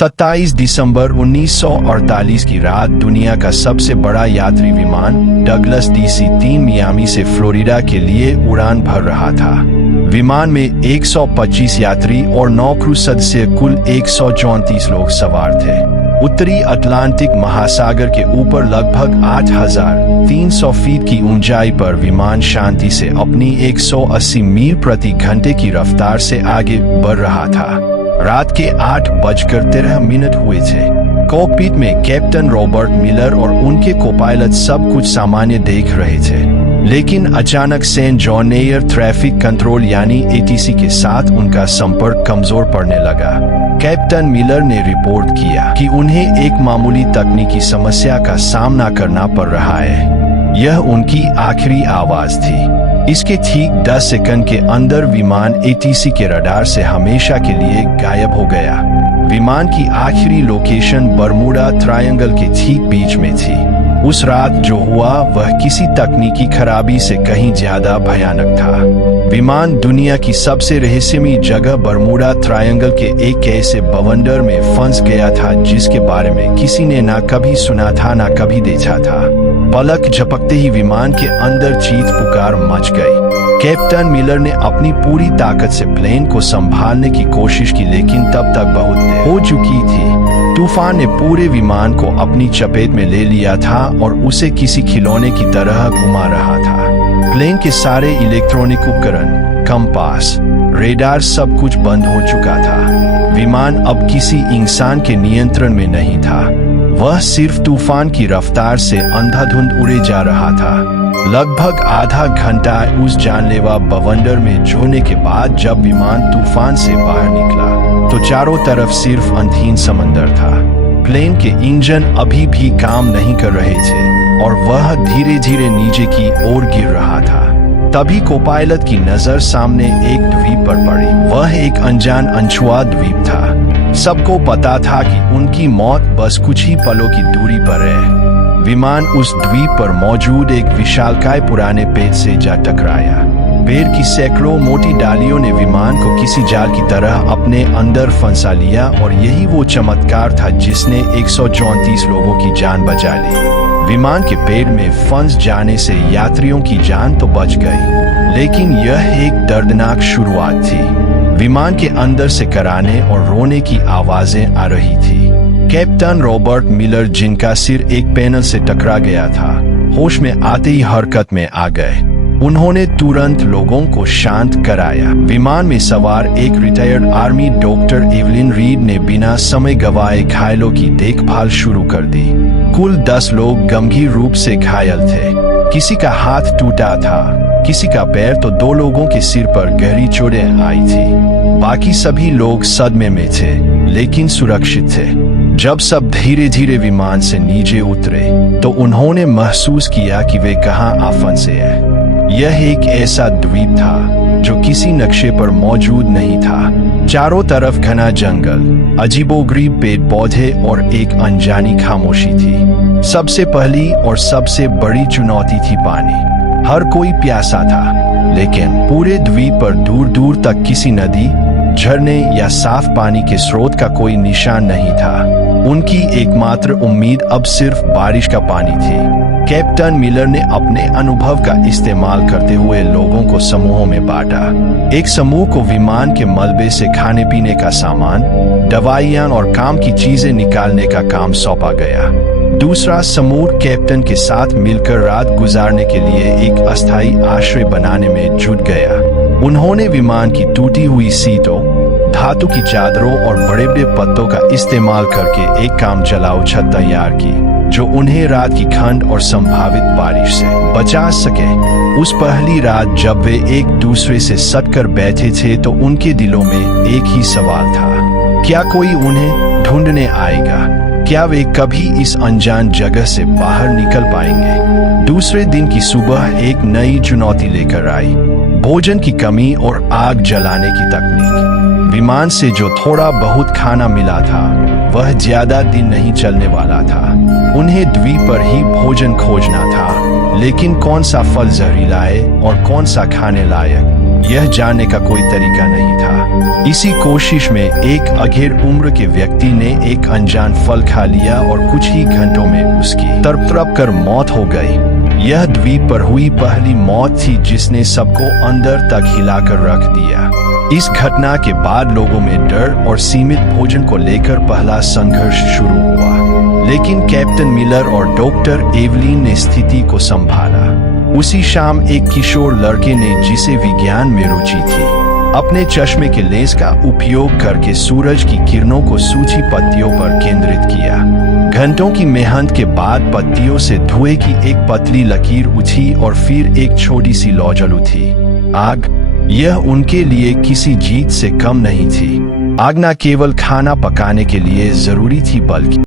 27 दिसंबर 1948 की रात दुनिया का सबसे बड़ा यात्री विमान डगलस DC-3 मियामी से फ्लोरिडा के लिए उड़ान भर रहा था। विमान में 125 यात्री और 9 क्रू सदस्य कुल 134 लोग सवार थे। उत्तरी अटलांटिक महासागर के ऊपर लगभग 8,300 फीट की ऊंचाई पर विमान शांति से अपनी 180 मील प्रति घंटे की रफ्तार से आगे बढ़ रहा था। रात के 8:13 हुए थे। कॉकपिट में कैप्टन रॉबर्ट मिलर और उनके कोपायलट सब कुछ सामान्य देख रहे थे, लेकिन अचानक Saint John air traffic control यानी ATC के साथ उनका संपर्क कमजोर पड़ने लगा। कैप्टन मिलर ने रिपोर्ट किया कि उन्हें एक मामूली तकनीकी समस्या का सामना करना पड़ रहा है। यह उनकी आखिरी आवाज थी। इसके ठीक 10 सेकंड के अंदर विमान ATC के रडार से हमेशा के लिए गायब हो गया। विमान की आखिरी लोकेशन बरमूडा ट्रायंगल के ठीक बीच में थी। उस रात जो हुआ वह किसी तकनीकी खराबी से कहीं ज्यादा भयानक था। विमान दुनिया की सबसे रहस्यमयी जगह बरमूडा ट्रायंगल के एक ऐसे बवंडर में फंस गया था जिसके बारे में किसी ने ना कभी सुना था ना कभी देखा था। पलक झपकते ही विमान के अंदर चीख पुकार मच गई। कैप्टन मिलर ने अपनी पूरी ताकत से प्लेन को संभालने की कोशिश की, लेकिन तब तक बहुत देर हो चुकी थी। तूफान ने पूरे विमान को अपनी चपेट में ले लिया था और उसे किसी खिलौने की तरह घुमा रहा था। प्लेन के सारे इलेक्ट्रॉनिक उपकरण, कंपास, रेडार सब कुछ बंद हो चुका था। विमान अब किसी इंसान के नियंत्रण में नहीं था। वह सिर्फ तूफान की रफ्तार से अंधाधुंध उड़े जा रहा था। लगभग आधा घंटा उस जानलेवा बवंडर में झूलने के बाद जब विमान तूफान से बाहर निकला तो चारों तरफ सिर्फ अंधीन समंदर था। प्लेन के इंजन अभी भी काम नहीं कर रहे थे और वह धीरे धीरे नीचे की ओर गिर रहा था। तभी कोपायलट की नजर सामने एक द्वीप पर पड़ी। वह एक अनजान अनछुआ द्वीप था। सबको पता था कि उनकी मौत बस कुछ ही पलों की दूरी पर है। विमान उस द्वीप पर मौजूद एक विशालकाय पुराने पेड़ से जा टकराया। पेड़ की सैकड़ों मोटी डालियों ने विमान को किसी जाल की तरह अपने अंदर फंसा लिया और यही वो चमत्कार था जिसने 134 लोगों की जान बचा ली। विमान के पेड़ में फंस जाने से यात्रियों की जान तो बच गई, लेकिन यह एक दर्दनाक शुरुआत थी। विमान के अंदर से कराने और रोने की आवाजें आ रही थी। कैप्टन रॉबर्ट मिलर, जिनका सिर एक पैनल से टकरा गया था, होश में आते ही हरकत में आ गए। उन्होंने तुरंत लोगों को शांत कराया। विमान में सवार एक retired army doctor Evelyn read ने बिना समय गवाए घायलों की देखभाल शुरू कर दी। कुल 10 लोग गंभीर रूप से घायल थे। किसी का हाथ टूटा था, किसी का पैर, तो 2 लोगों के सिर पर गहरी चोटें आई थी। बाकी सभी लोग सदमे में थे, लेकिन सुरक्षित थे। जब सब धीरे धीरे विमान से नीचे उतरे तो उन्होंने महसूस किया कि वे कहां आ फंसे हैं। यह एक ऐसा द्वीप था जो किसी नक्शे पर मौजूद नहीं था। चारों तरफ घना जंगल, अजीबोगरीब पेड़ पौधे और एक अनजानी खामोशी थी। सबसे पहली और सबसे बड़ी चुनौती थी पानी। हर कोई प्यासा था, लेकिन पूरे द्वीप पर दूर दूर तक किसी नदी, झरने या साफ पानी के स्रोत का कोई निशान नहीं था। उनकी एकमात्र उम्मीद अब सिर्फ बारिश का पानी थी। कैप्टन मिलर ने अपने अनुभव का इस्तेमाल करते हुए लोगों को समूहों में बांटा। एक समूह को विमान के मलबे से खाने पीने का सामान, दवाइयां और काम की चीजें निकालने का काम सौंपा गया। दूसरा समूह कैप्टन के साथ मिलकर रात गुजारने के लिए एक अस्थायी आश्रय बनाने में जुट गया। उन्होंने विमान की टूटी हुई सीटों, धातु की चादरों और बड़े बड़े पत्तों का इस्तेमाल करके एक काम चलाऊ छत तैयार की जो उन्हें रात की ठंड और संभावित बारिश से बचा सके। उस पहली रात जब वे एक दूसरे से सटकर बैठे थे तो उनके दिलों में एक ही सवाल था, क्या कोई उन्हें ढूंढने आएगा? क्या वे कभी इस अनजान जगह से बाहर निकल पाएंगे? दूसरे दिन की सुबह एक नई चुनौती लेकर आई, भोजन की कमी और आग जलाने की तकनीक। विमान से जो थोड़ा बहुत खाना मिला था वह ज्यादा दिन नहीं चलने वाला था। उन्हें द्वीप पर ही भोजन खोजना था, लेकिन कौन सा फल जहरीला है और कौन सा खाने लायक, यह जानने का कोई तरीका नहीं था। इसी कोशिश में एक अधेड़ उम्र के व्यक्ति ने एक अनजान फल खा लिया और कुछ ही घंटों में उसकी तड़प कर मौत हो गई। यह द्वीप पर हुई पहली मौत थी जिसने सबको अंदर तक हिलाकर रख दिया। इस घटना के बाद लोगों में डर और सीमित भोजन को लेकर पहला संघर्ष शुरू हुआ, लेकिन कैप्टन मिलर और डॉक्टर एवलिन ने स्थिति को संभाला। उसी शाम एक किशोर लड़के ने, जिसे विज्ञान में रुचि थी, अपने चश्मे के लेंस का उपयोग करके सूरज की किरणों को सूखी पत्तियों पर केंद्रित किया। घंटों की मेहनत के बाद पत्तियों से धुएं की एक पतली लकीर उठी और फिर एक छोटी सी लौ जल उठी। आग, यह उनके लिए किसी जीत से कम नहीं थी। आग न केवल खाना पकाने के लिए जरूरी थी बल्कि